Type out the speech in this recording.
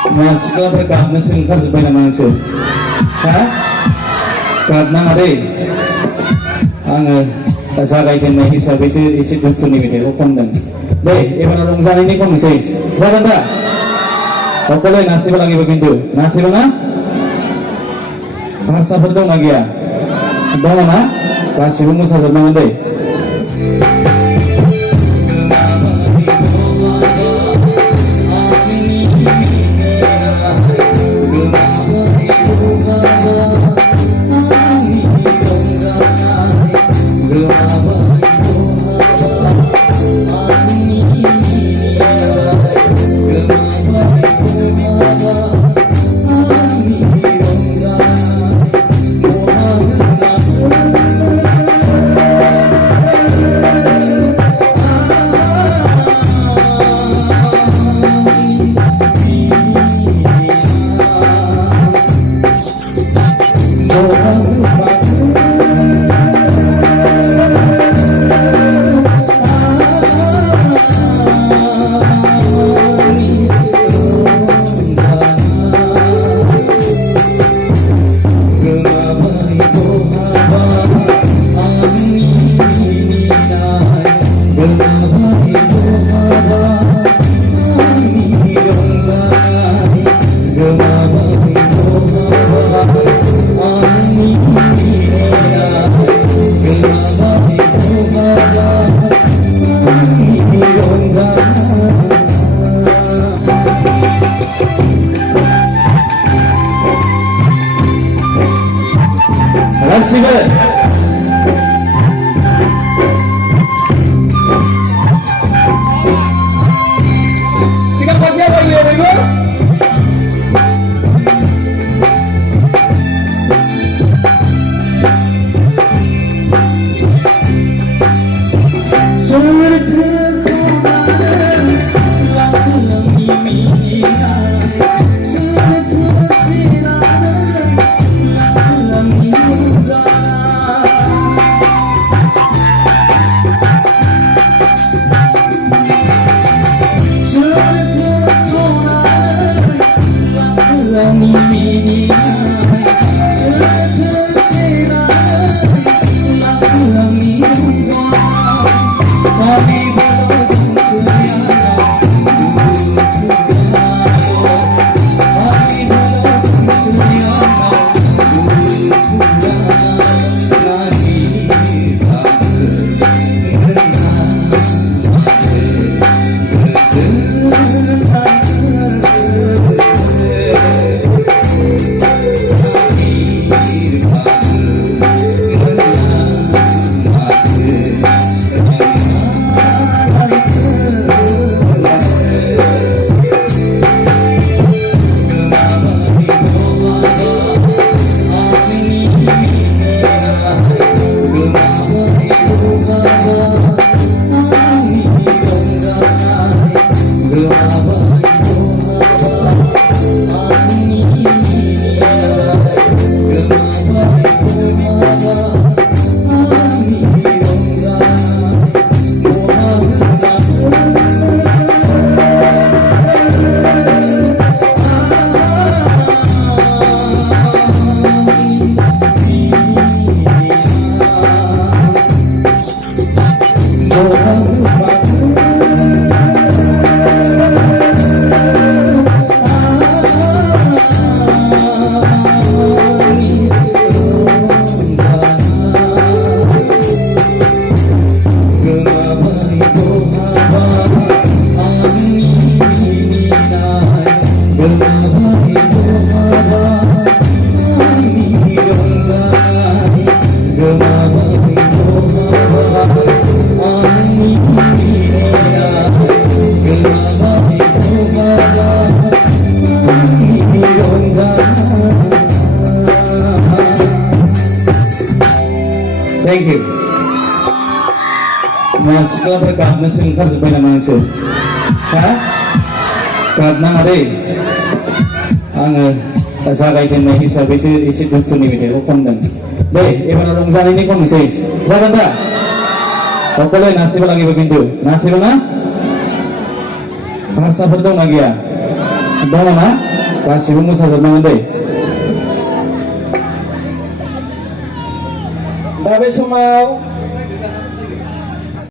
मा सिख्लाफोर गाबनोसो ओंखारजोब्बाय नामा नोंसोर? हा? गाबनाङा दै। आङो जागायजेननाय हिसाबैसो एसे दुखुनि मेथाइखौ खनदों। दे एबार रंजानायनि खननोसै। जागोन दा? সকলে নাচিব লাগিব কিন্তু। নাচিব না? हारसाफोर दंना गैया? दङ ना? गासिबो मोसाजोबनांगोन दै। Thank you. मा सिख्लाफोर गाबनोसो ओंखारजोब्बाय नामा नोंसोर? हा? गाबनाङा दै। आङो जागायजेननाय हिसाबैसो एसे दुखुनि मेथाइखौ खनदों। दे एबार रंजानायनि खननोसै। जागोन दा? সকলে নাচিব লাগিব কিন্তু। নাচিব না? हारसाफोर दंना गैया? दङ ना गासिबो मोसाजोबनांगोन दै दा बे समाव